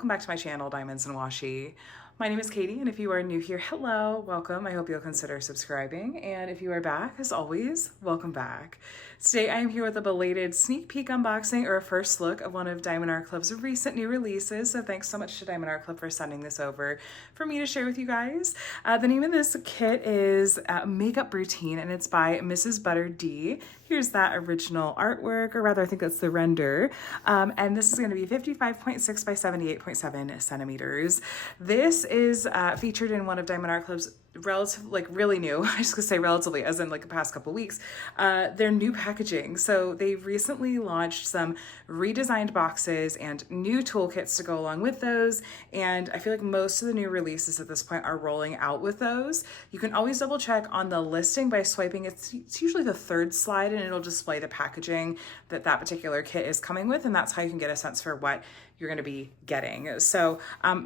welcome back to my channel, Diamonds and Washi. My name is Katie, and if you are new here, hello, welcome. I hope you'll consider subscribing, and if you are back, as always, welcome back. Today I am here with a belated sneak peek unboxing, or a first look of one of Diamond Art Club's recent new releases, so thanks so much to Diamond Art Club for sending this over for me to share with you guys. The name of this kit is Makeup Routine, and it's by MrsButterD. Here's that original artwork, or rather I think that's the render, and this is going to be 55.6 by 78.7 centimeters. This is featured in one of Diamond Art Club's really new, I just gonna say relatively, as in like the past couple weeks, their new packaging. So they recently launched some redesigned boxes and new toolkits to go along with those, and I feel like most of the new releases at this point are rolling out with those. You can always double check on the listing by swiping. It's usually the third slide, and it'll display the packaging that that particular kit is coming with, and that's how you can get a sense for what you're going to be getting. So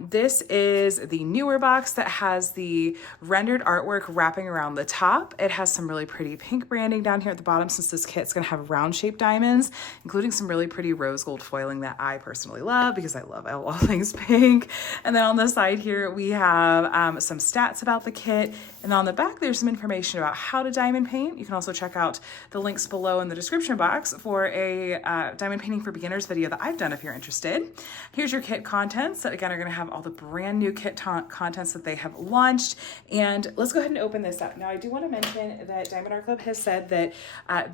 this is the newer box that has the rendered artwork wrapping around the top. It has some really pretty pink branding down here at the bottom, since this kit's going to have round shaped diamonds, including some really pretty rose gold foiling that I personally love because I love all things pink. And then on the side here we have some stats about the kit, and on the back there's some information about how to diamond paint. You can also check out the links below in the description box for a diamond painting for beginners video that I've done if you're interested. Here's your kit contents that again are going to have all the brand new kit contents that they have launched. And let's go ahead and open this up. Now I do want to mention that Diamond Art Club has said that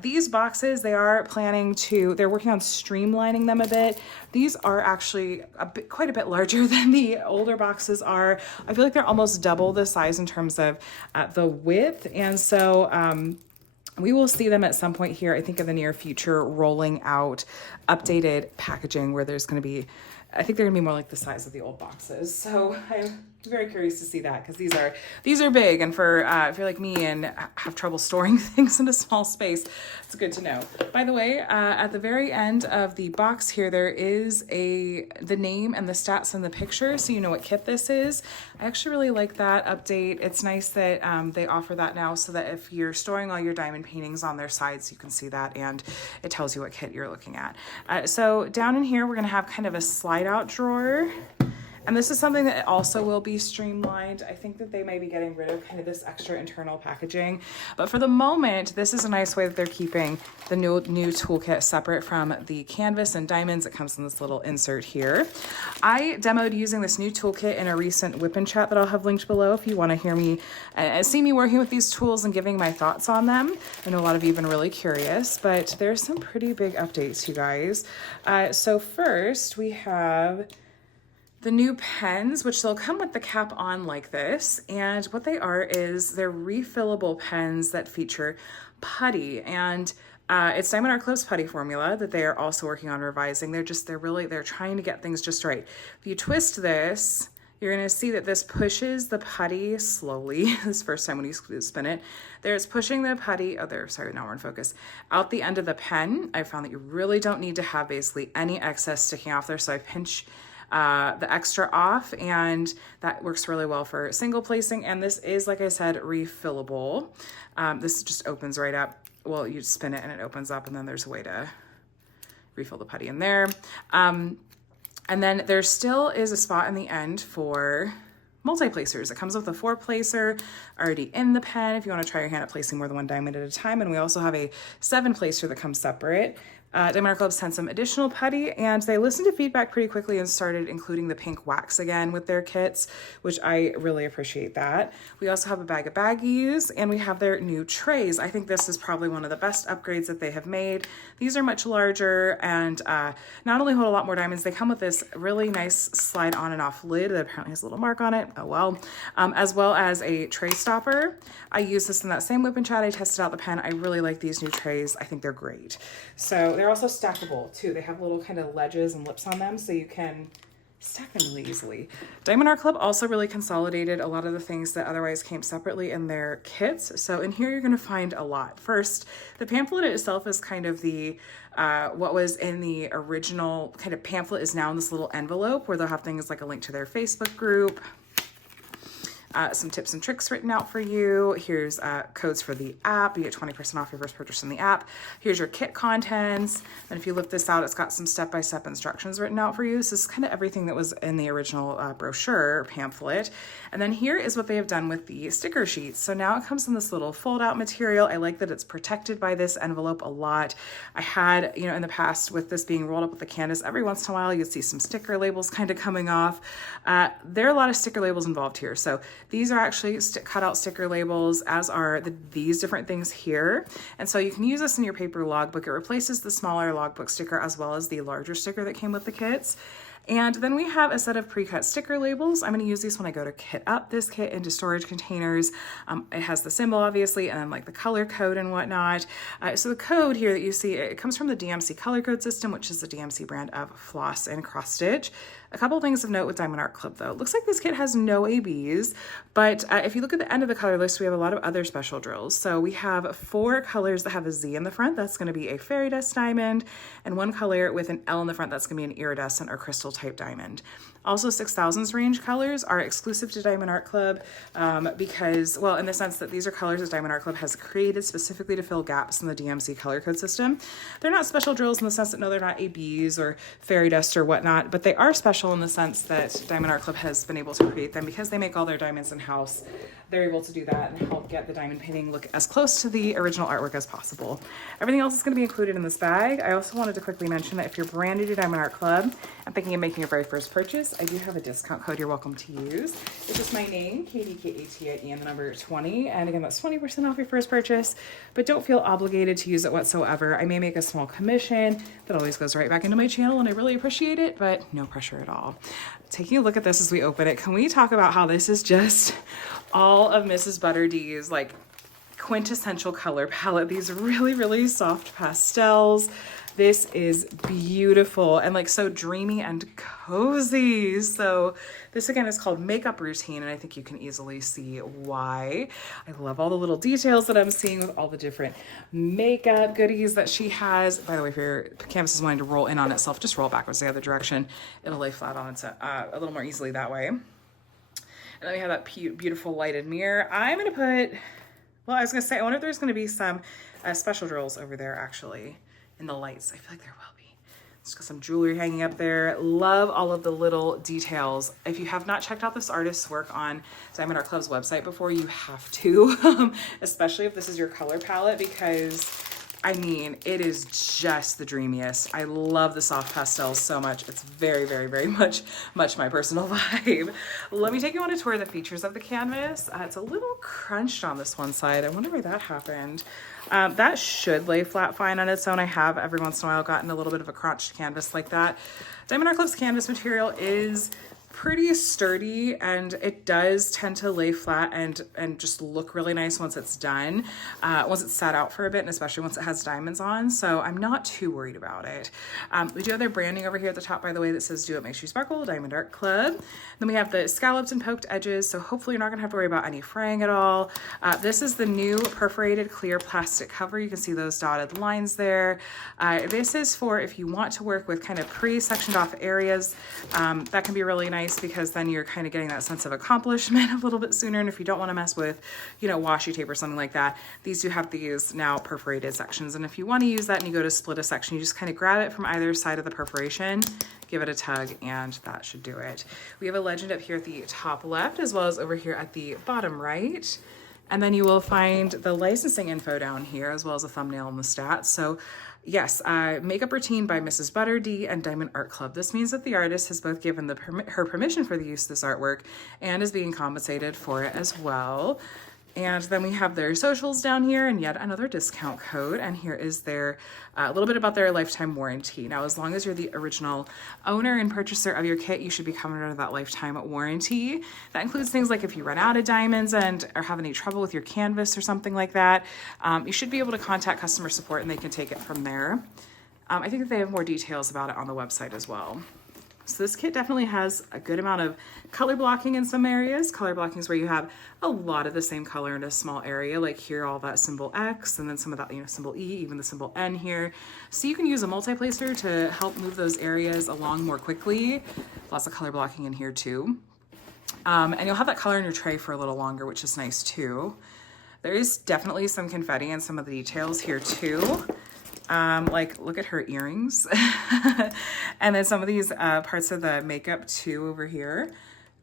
these boxes, they're working on streamlining them a bit. These are actually quite a bit larger than the older boxes are. I feel like they're almost double the size in terms of the width. And so we will see them at some point here, I think in the near future, rolling out updated packaging where there's going to be, I think they're going to be more like the size of the old boxes. So I'm very curious to see that, because these are big, and for if you're like me and have trouble storing things in a small space, it's good to know. By the way, at the very end of the box here, there is the name and the stats in the picture, so you know what kit this is. I actually really like that update. It's nice that they offer that now, so that if you're storing all your diamond paintings on their sides, you can see that, and it tells you what kit you're looking at. So down in here, we're going to have kind of a slide out drawer. And this is something that also will be streamlined. I think that they may be getting rid of kind of this extra internal packaging. But for the moment, this is a nice way that they're keeping the new toolkit separate from the canvas and diamonds. It comes in this little insert here. I demoed using this new toolkit in a recent whip and chat that I'll have linked below if you want to hear me see me working with these tools and giving my thoughts on them. I know a lot of you have been really curious, but there's some pretty big updates, you guys. So first we have the new pens, which they'll come with the cap on like this. And what they are is they're refillable pens that feature putty. And it's Diamond Art Club's putty formula that they are also working on revising. They're trying to get things just right. If you twist this, you're gonna see that this pushes the putty slowly. This is the first time when you spin it. It's pushing the putty, sorry, now we're in focus, out the end of the pen. I found that you really don't need to have basically any excess sticking off there. So I pinch the extra off, and that works really well for single placing. And this is, like I said, refillable. This just opens right up. Well, you spin it and it opens up, and then there's a way to refill the putty in there. And then there still is a spot in the end for multi-placers. It comes with a 4-placer already in the pen if you want to try your hand at placing more than one diamond at a time. And we also have a 7-placer that comes separate. Diamond Art Club sent some additional putty, and they listened to feedback pretty quickly and started including the pink wax again with their kits, which I really appreciate that. We also have a bag of baggies, and we have their new trays. I think this is probably one of the best upgrades that they have made. These are much larger and not only hold a lot more diamonds, they come with this really nice slide on and off lid that apparently has a little mark on it, oh well, as well as a tray stopper. I used this in that same whip and chat. I tested out the pen. I really like these new trays. I think they're great. So they're also stackable too. They have little kind of ledges and lips on them, so you can stack them really easily. Diamond Art Club also really consolidated a lot of the things that otherwise came separately in their kits. So in here you're going to find a lot. First, the pamphlet itself is kind of the what was in the original kind of pamphlet is now in this little envelope where they'll have things like a link to their Facebook group, some tips and tricks written out for you. Here's codes for the app. You get 20% off your first purchase in the app. Here's your kit contents. And if you look this out, it's got some step-by-step instructions written out for you. This is kind of everything that was in the original brochure or pamphlet. And then here is what they have done with the sticker sheets. So now it comes in this little fold-out material. I like that it's protected by this envelope a lot. I had, you know, in the past with this being rolled up with the canvas, every once in a while you'd see some sticker labels kind of coming off. There are a lot of sticker labels involved here. So these are actually cut-out sticker labels, as are these different things here. And so you can use this in your paper logbook. It replaces the smaller logbook sticker as well as the larger sticker that came with the kits. And then we have a set of pre-cut sticker labels. I'm going to use these when I go to kit up this kit into storage containers. It has the symbol, obviously, and then like the color code and whatnot. So the code here that you see, it comes from the DMC color code system, which is the DMC brand of floss and cross stitch. A couple of things of note with Diamond Art Club, though. It looks like this kit has no ABs, but if you look at the end of the color list, we have a lot of other special drills. So we have 4 colors that have a Z in the front. That's going to be a fairy dust diamond, and 1 color with an L in the front. That's going to be an iridescent or crystal type diamond. Also, 6000s range colors are exclusive to Diamond Art Club because, well, in the sense that these are colors that Diamond Art Club has created specifically to fill gaps in the DMC color code system. They're not special drills in the sense that, no, they're not ABs or fairy dust or whatnot, but they are special in the sense that Diamond Art Club has been able to create them because they make all their diamonds in-house. They're able to do that and help get the diamond painting look as close to the original artwork as possible. Everything else is going to be included in this bag. I also wanted to quickly mention that if you're brand new to Diamond Art Club and thinking of making your very first purchase, I do have a discount code you're welcome to use. It's just my name, Katie, K-A-T-I-E, and the number 20. And again, that's 20% off your first purchase, but don't feel obligated to use it whatsoever. I may make a small commission that always goes right back into my channel, and I really appreciate it, but no pressure at all. Taking a look at this as we open it, can we talk about how this is just all of MrsButterD's like quintessential color palette? These really, really soft pastels. This is beautiful and like so dreamy and cozy. So this again is called Makeup Routine, and I think you can easily see why. I love all the little details that I'm seeing with all the different makeup goodies that she has. By the way, if your canvas is wanting to roll in on itself, just roll backwards the other direction. It'll lay flat on its a little more easily that way. And then we have that beautiful lighted mirror. I'm gonna put, well, I was gonna say, I wonder if there's gonna be some special drills over there actually in the lights. I feel like there will be. It's got some jewelry hanging up there. Love all of the little details. If you have not checked out this artist's work on Diamond Art Club's website before, you have to, especially if this is your color palette, because I mean, it is just the dreamiest. I love the soft pastels so much. It's very, very, very much my personal vibe. Let me take you on a tour of the features of the canvas. It's a little crunched on this one side. I wonder why that happened. That should lay flat fine on its own. I have every once in a while gotten a little bit of a crunched canvas like that. Diamond Art Club's canvas material is pretty sturdy, and it does tend to lay flat and just look really nice once it's done, once it's sat out for a bit, and especially once it has diamonds on. So I'm not too worried about it. We do have their branding over here at the top, by the way, that says "Do It Makes You Sparkle, Diamond Art Club." Then we have the scalloped and poked edges, so hopefully you're not gonna have to worry about any fraying at all. This is the new perforated clear plastic cover. You can see those dotted lines there. This is for if you want to work with kind of pre-sectioned off areas. That can be really nice because then you're kind of getting that sense of accomplishment a little bit sooner. And if you don't want to mess with, you know, washi tape or something like that, these do have these now perforated sections. And if you want to use that and you go to split a section, you just kind of grab it from either side of the perforation, give it a tug, and that should do it. We have a legend up here at the top left, as well as over here at the bottom right. And then you will find the licensing info down here, as well as a thumbnail and the stats. So yes, Makeup Routine by MrsButterD and Diamond Art Club. This means that the artist has both given her permission for the use of this artwork and is being compensated for it as well. And then we have their socials down here and yet another discount code. And here is their, a little bit about their lifetime warranty. Now, as long as you're the original owner and purchaser of your kit, you should be covered under that lifetime warranty. That includes things like if you run out of diamonds and are having any trouble with your canvas or something like that, you should be able to contact customer support and they can take it from there. I think that they have more details about it on the website as well. So this kit definitely has a good amount of color blocking in some areas. Color blocking is where you have a lot of the same color in a small area, like here, all that symbol X, and then some of that, you know, symbol E, even the symbol N here. So you can use a multi-placer to help move those areas along more quickly. Lots of color blocking in here too. And you'll have that color in your tray for a little longer, which is nice too. There is definitely some confetti in some of the details here too. Like look at her earrings. And then some of these parts of the makeup too over here,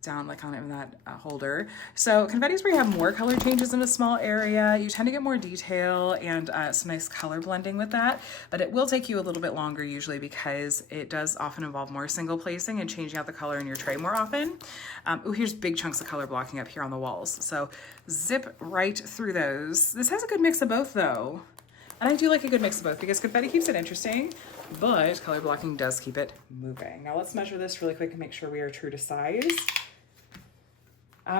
down like on in that holder. So confetti is where you have more color changes in a small area. You tend to get more detail and some nice color blending with that, but it will take you a little bit longer usually because it does often involve more single placing and changing out the color in your tray more often. Oh, here's big chunks of color blocking up here on the walls. So zip right through those. This has a good mix of both though. And I do like a good mix of both because confetti keeps it interesting, but color blocking does keep it moving. Now let's measure this really quick and make sure we are true to size.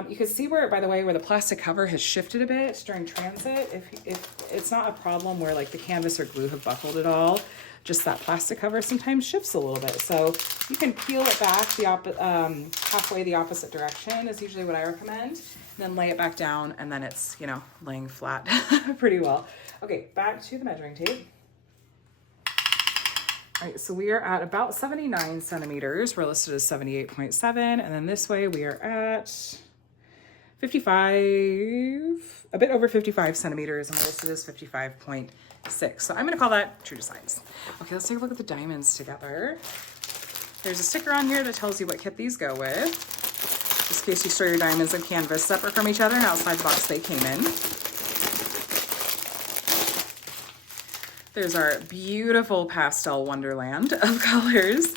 You can see where, by the way, where the plastic cover has shifted a bit during transit. If it's not a problem where like the canvas or glue have buckled at all, just that plastic cover sometimes shifts a little bit. So you can peel it back halfway the opposite direction is usually what I recommend. And then lay it back down and then it's, you know, laying flat pretty well. Okay, back to the measuring tape. All right, so we are at about 79 centimeters. We're listed as 78.7. And then this way we are at 55, a bit over 55 centimeters, and we're listed as 55.6. So I'm gonna call that true to size. Okay, let's take a look at the diamonds together. There's a sticker on here that tells you what kit these go with, just in case you store your diamonds in canvas separate from each other and outside the box they came in. There's our beautiful pastel wonderland of colors.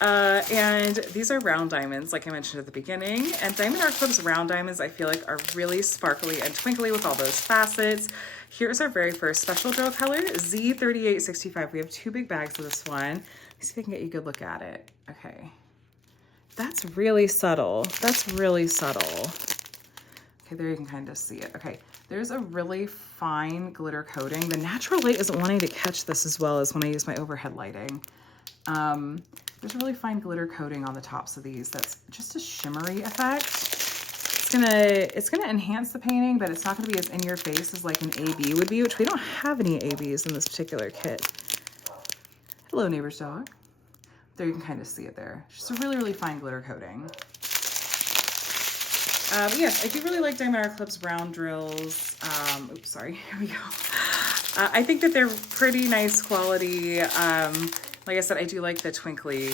And these are round diamonds, like I mentioned at the beginning. And Diamond Art Club's round diamonds, I feel like, are really sparkly and twinkly with all those facets. Here's our very first special drill color, Z3865. We have two big bags of this one. Let's see if I can get you a good look at it. Okay. That's really subtle. That's really subtle. Okay, there you can kind of see it. Okay, there's a really fine glitter coating. The natural light isn't wanting to catch this as well as when I use my overhead lighting. There's a really fine glitter coating on the tops of these. That's just a shimmery effect. It's gonna enhance the painting, but it's not gonna be as in your face as like an AB would be, which we don't have any ABs in this particular kit. Hello, neighbor's dog. There you can kind of see it there. Just a really, really fine glitter coating. Yes, I do really like Diamond Art Club's round drills. Oops, sorry, here we go. I think that they're pretty nice quality. Like I said, I do like the twinkly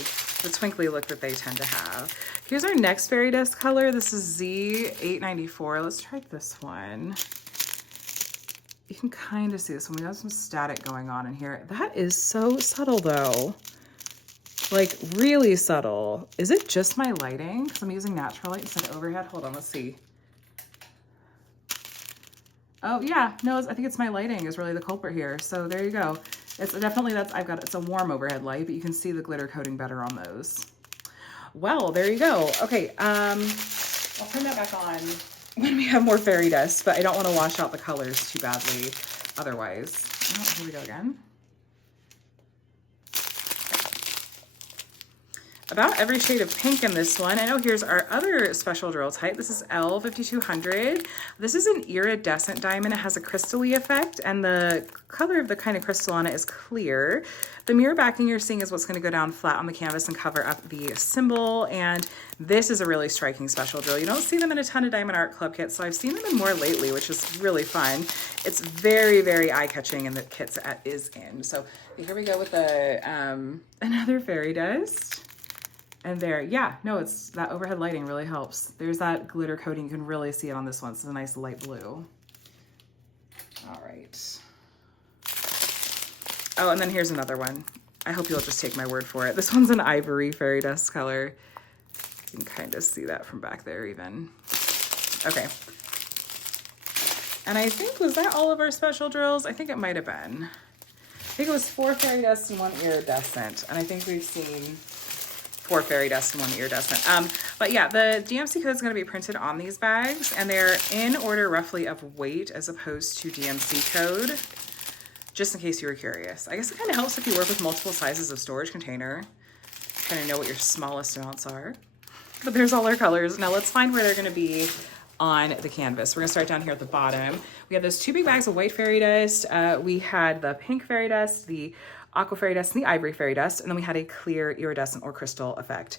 look that they tend to have. Here's our next fairy dust color. This is Z894. Let's try this one. You can kind of see this one. We have some static going on in here. That is so subtle though. Like really subtle. Is it just my lighting? Because I'm using natural light instead of overhead. Hold on, let's see. Oh yeah, no, I think it's my lighting is really the culprit here. So there you go. It's definitely, it's a warm overhead light, but you can see the glitter coating better on those. Well, there you go. Okay, I'll turn that back on when we have more fairy dust, but I don't want to wash out the colors too badly otherwise. Oh, here we go again. About every shade of pink in this one. I know here's our other special drill type. This is L5200. This is an iridescent diamond. It has a crystal-y effect, and the color of the kind of crystal on it is clear. The mirror backing you're seeing is what's gonna go down flat on the canvas and cover up the symbol, and this is a really striking special drill. You don't see them in a ton of Diamond Art Club kits, so I've seen them in more lately, which is really fun. It's very, very eye-catching in the kits it is in. So here we go with the another fairy dust. And there, yeah, no, it's that overhead lighting really helps. There's that glitter coating. You can really see it on this one. It's a nice light blue. All right. Oh, and then here's another one. I hope you'll just take my word for it. This one's an ivory fairy dust color. You can kind of see that from back there even. Okay. And I think, was that all of our special drills? I think it might have been. I think it was 4 fairy dust and 1 iridescent. And I think we've seen 4 fairy dust and 1 iridescent. But yeah, the DMC code is going to be printed on these bags, and they're in order roughly of weight as opposed to DMC code, just in case you were curious. I guess it kind of helps if you work with multiple sizes of storage container, kind of know what your smallest amounts are. But there's all our colors. Now let's find where they're going to be on the canvas. We're going to start down here at the bottom. We have those 2 big bags of white fairy dust. We had the pink fairy dust, the aqua fairy dust, and the ivory fairy dust, and then we had a clear iridescent or crystal effect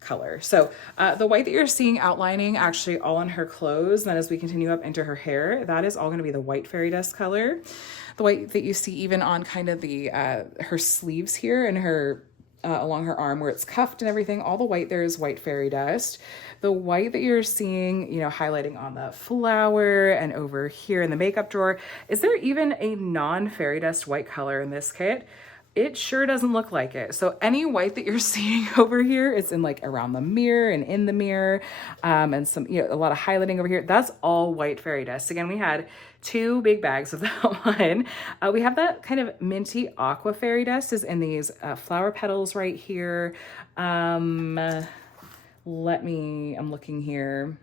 color. So the white that you're seeing outlining actually all on her clothes, and then as we continue up into her hair, that is all going to be the white fairy dust color. The white that you see even on kind of the her sleeves here and her along her arm where it's cuffed and everything, all the white there is white fairy dust. The white that you're seeing, you know, highlighting on the flower and over here in the makeup drawer, is there even a non-fairy dust white color in this kit? It sure doesn't look like it. So any white that you're seeing over here, it's in like around the mirror and in the mirror, and some, you know, a lot of highlighting over here. That's all white fairy dust. Again, we had 2 big bags of that one. We have that kind of minty aqua fairy dust is in these flower petals right here. I'm looking here.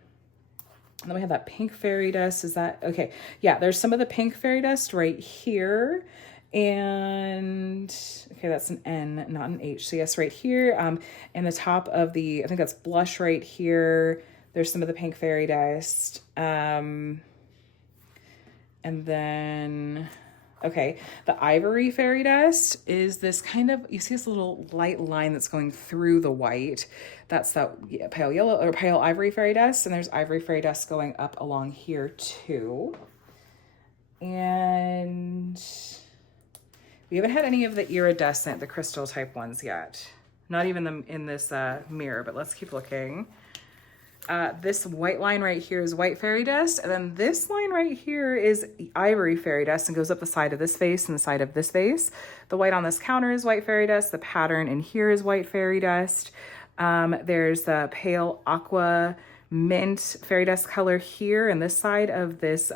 And then we have that pink fairy dust. Is that, okay. Yeah, there's some of the pink fairy dust right here. And okay, that's an N, not an H. So yes, right here, in the top of the, I think that's blush right here. There's some of the pink fairy dust. And then, okay, the ivory fairy dust is this kind of, you see this little light line that's going through the white. That's that pale yellow or pale ivory fairy dust. And there's ivory fairy dust going up along here too. And we haven't had any of the iridescent, the crystal type ones yet. Not even in this mirror, but let's keep looking. This white line right here is white fairy dust. And then this line right here is ivory fairy dust and goes up the side of this vase and the side of this vase. The white on this counter is white fairy dust. The pattern in here is white fairy dust. There's the pale aqua mint fairy dust color here and this side of this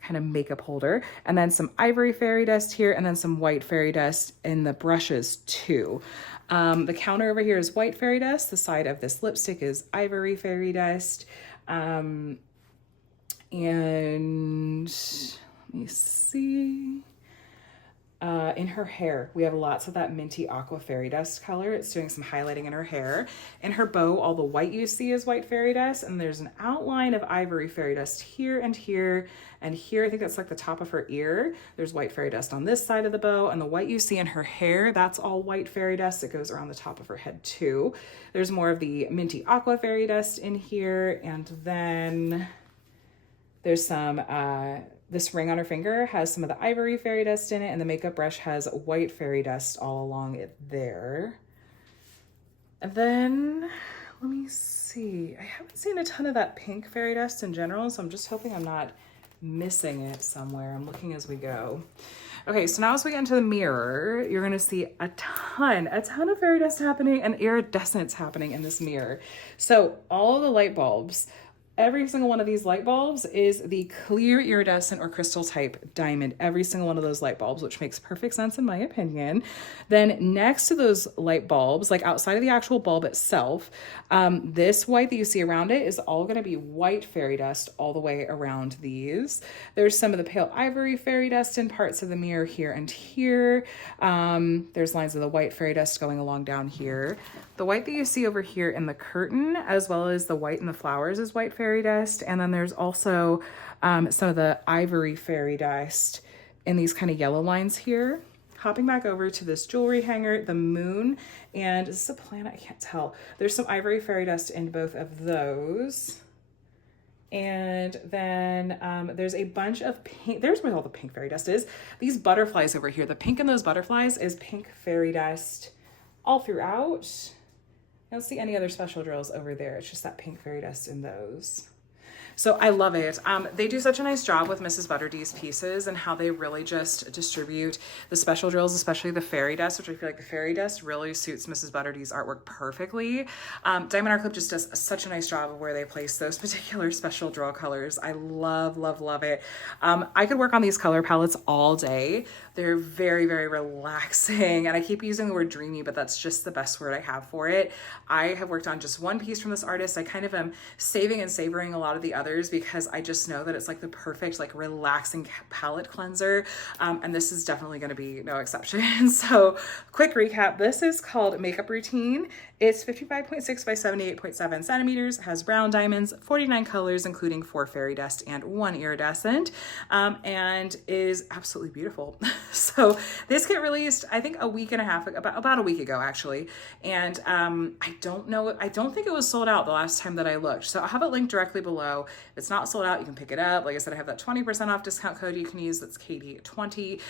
kind of makeup holder, and then some ivory fairy dust here, and then some white fairy dust in the brushes too. The counter over here is white fairy dust. The side of this lipstick is ivory fairy dust. And let me see. In her hair, we have lots of that minty aqua fairy dust color. It's doing some highlighting in her hair. In her bow, all the white you see is white fairy dust, and there's an outline of ivory fairy dust here and here and here. I think that's like the top of her ear. There's white fairy dust on this side of the bow, and the white you see in her hair, that's all white fairy dust. It goes around the top of her head too. There's more of the minty aqua fairy dust in here, and then there's some this ring on her finger has some of the ivory fairy dust in it, and the makeup brush has white fairy dust all along it there. And then, let me see. I haven't seen a ton of that pink fairy dust in general, so I'm just hoping I'm not missing it somewhere. I'm looking as we go. Okay, so now as we get into the mirror, you're gonna see a ton of fairy dust happening and iridescence happening in this mirror. So all of the light bulbs, every single one of these light bulbs is the clear iridescent or crystal type diamond. Every single one of those light bulbs, which makes perfect sense in my opinion. Then next to those light bulbs, like outside of the actual bulb itself, this white that you see around it is all gonna be white fairy dust all the way around these. There's some of the pale ivory fairy dust in parts of the mirror here and here. There's lines of the white fairy dust going along down here. The white that you see over here in the curtain, as well as the white in the flowers, is white fairy dust. And then there's also some of the ivory fairy dust in these kind of yellow lines here. Hopping back over to this jewelry hanger, the moon, and is this a planet? I can't tell. There's some ivory fairy dust in both of those. And then there's a bunch of pink, there's where all the pink fairy dust is. These butterflies over here, the pink in those butterflies is pink fairy dust all throughout. I don't see any other special drills over there. It's just that pink fairy dust in those. So I love it. They do such a nice job with MrsButterD's pieces and how they really just distribute the special drills, especially the fairy dust, which I feel like the fairy dust really suits MrsButterD's artwork perfectly. Diamond Art Clip just does such a nice job of where they place those particular special drill colors. I love, love, love it. I could work on these color palettes all day. They're very, very relaxing. And I keep using the word dreamy, but that's just the best word I have for it. I have worked on just one piece from this artist. I kind of am saving and savoring a lot of the other others because I just know that it's like the perfect, like relaxing palette cleanser. And this is definitely going to be no exception. So quick recap, this is called Makeup Routine. It's 55.6 by 78.7 centimeters, has brown diamonds, 49 colors, including 4 fairy dust and 1 iridescent, and is absolutely beautiful. So this kit released, I think a week and a half, about a week ago actually. And I don't think it was sold out the last time that I looked. So I'll have it linked directly below. If it's not sold out, you can pick it up. Like I said, I have that 20% off discount code you can use. That's Katie20.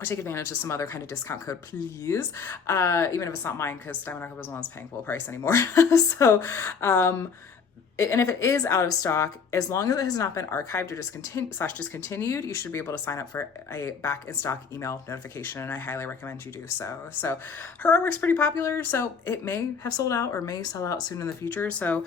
Or take advantage of some other kind of discount code, please. Even if it's not mine, because Diamond Aqua is the one that's paying full price anymore. So, and if it is out of stock, as long as it has not been archived or discontinued, you should be able to sign up for a back in stock email notification, and I highly recommend you do so. So her artwork's pretty popular, so it may have sold out or may sell out soon in the future. So,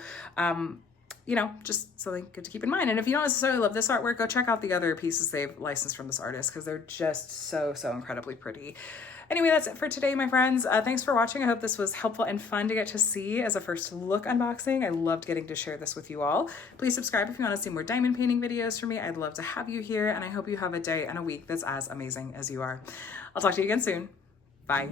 you know, just something good to keep in mind. And if you don't necessarily love this artwork, go check out the other pieces they've licensed from this artist because they're just so incredibly pretty. Anyway, that's it for today, my friends. Thanks for watching. I hope this was helpful and fun to get to see as a first look unboxing. I loved getting to share this with you all. Please subscribe if you want to see more diamond painting videos from me. I'd love to have you here, and I hope you have a day and a week that's as amazing as you are. I'll talk to you again soon. Bye.